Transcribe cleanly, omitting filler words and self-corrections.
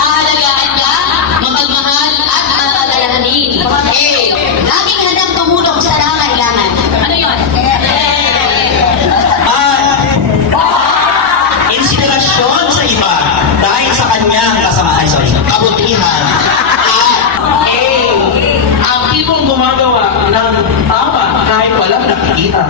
Aalagaan ka, mapagmahal at matatalahanin. Laging handang tumulong sa nangangailangan. Ano yun? Inspirasyon sa iba dahil sa kanyang kabutihan. Ang tipong gumagawa ng tama kahit walang nakikita.